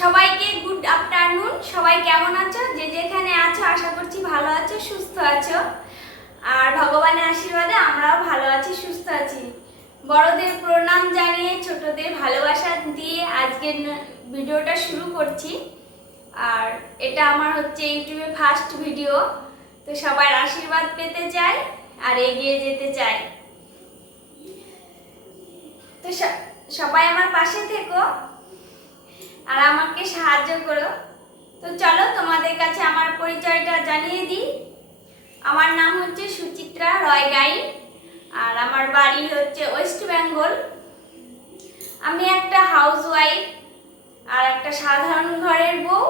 সবাইকে good afternoon. সবাই কেমন আছো? যে যেখানে আছো, আশা করছি ভালো আছো, সুস্থ আছো। আর ভগবানের আশীর্বাদে আমরাও ভালো আছি, সুস্থ আছি। বড়দের প্রণাম জানিয়ে, ছোটদের ভালোবাসা দিয়ে আজকের ভিডিওটা শুরু করছি। আর এটা আমার হচ্ছে ইউটিউবে ফার্স্ট ভিডিও। তো সবার আশীর্বাদ পেতে চাই আর এগিয়ে যেতে চাই। তো সবাই আমার পাশে থেকো। আর আমাকে সাহায্য করো। তো চলো তোমাদের কাছে আমার পরিচয়টা জানিয়ে দিই। আমার নাম হচ্ছে সুচিত্রা রয় গাই, আর আমার বাড়ি হচ্ছে ওয়েস্ট বেঙ্গল। আমি একটা হাউস ওয়াইফ আর একটা সাধারণ ঘরের বউ,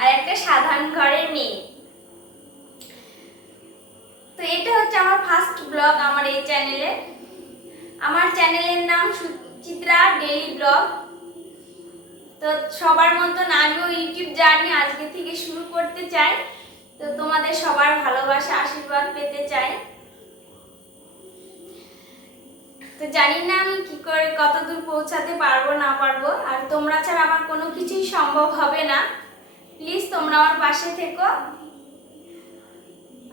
আর একটা সাধারণ ঘরের মেয়ে। তো এটা হচ্ছে আমার ফার্স্ট ব্লগ আমার এই চ্যানেলে আমার চ্যানেলের নাম সুচিত্রা ডেইলি ব্লগ তো সবার মতন আমিও ইউটিউব জার্নি আজকে থেকে শুরু করতে চাই। তো তোমাদের সবার ভালোবাসা, আশীর্বাদ পেতে চাই। তো জানি না আমি কি করে কত দূর পৌঁছাতে পারব, না পারব। আর তোমরা ছাড়া আমার কোনো কিছুই সম্ভব হবে না। প্লিজ তোমরা আমার পাশে থেকো।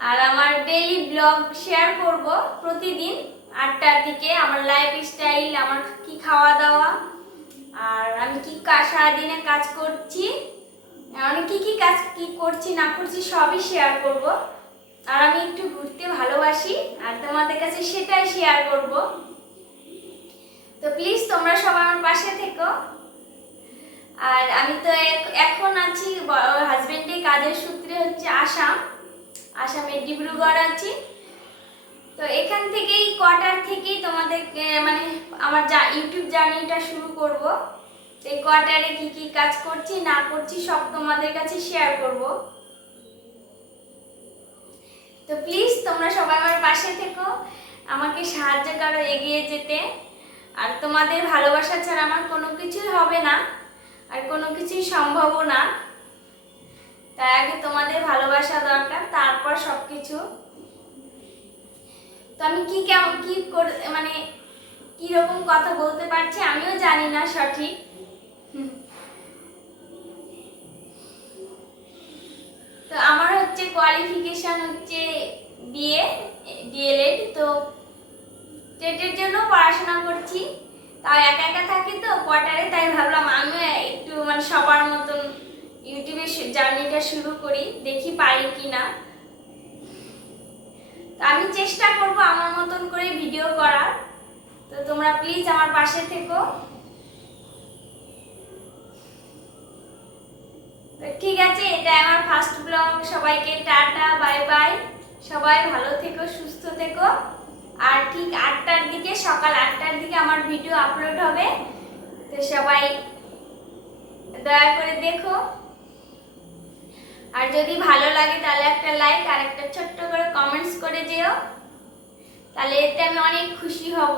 আর আমার ডেইলি ব্লগ শেয়ার করব প্রতিদিন। আটটার দিকে, আমার লাইফ স্টাইল আমার কি খাওয়া দাওয়া সারাদিনে কাজ করছি আমি কি কি কাজ কি করছি, না করছি সবই শেয়ার করব। আর আমি একটু ঘুরতে ভালোবাসি, আর তোমাদের কাছে সেটাই শেয়ার করব। তো প্লিজ তোমরা সবাই আমার পাশে থেকো। আর আমি তো এখন আছি হাজবেন্ডের কাজের সূত্রে হচ্ছে আসাম। আসামের ডিব্রুগড় আছি। তো এখান থেকেই কোয়ার্টার থেকেই তোমাদের মানে আমার যা ইউটিউব জার্নিটা শুরু করব। এই কোয়ার্টারে কি কি কাজ করছি, না করছি, সব তোমাদের কাছে শেয়ার করব। তো প্লিজ তোমরা সবাই আমার পাশে থেকো। আমাকে সাহায্য করো এগিয়ে যেতে। আর তোমাদের ভালোবাসা ছাড়া আমার কোনো কিছুই হবে না, আর কোনো কিছুই সম্ভবও না। তাই আগে তোমাদের ভালোবাসা দরকার, তারপর সব কিছু তো আমি কি কেমন, কি মানে কি রকম কথা বলতে পারছি আমিও জানি না সঠিক হুম। তো আমার হচ্ছে কোয়ালিফিকেশন হচ্ছে বিএ ডিএলএড তো টেটের জন্য পড়াশোনা করছি। তাও একা একা থাকি তো কোয়ার্টারে তাই ভাবলাম আমিও একটু মানে সবার মতন ইউটিউবে জার্নিটা শুরু করি, দেখি পারি কি না তো আমি চেষ্টা করব আমার মতন করে ভিডিও করার। তো তোমরা প্লিজ আমার পাশে থেকো। ঠিক আছে এটা আমার ফার্স্ট ব্লগ সবাইকে টাটা বাই বাই সবাই ভালো থেকো, সুস্থ থেকো। আর ঠিক আটটার দিকে, সকাল আটটার দিকে আমার ভিডিও আপলোড হবে। তো সবাই দয়া করে দেখো। আর যদি ভালো লাগে, তাহলে একটা লাইক আর একটা ছোট্ট করে কমেন্টস করে যেও। তাহলে এতে আমি অনেক খুশি হব।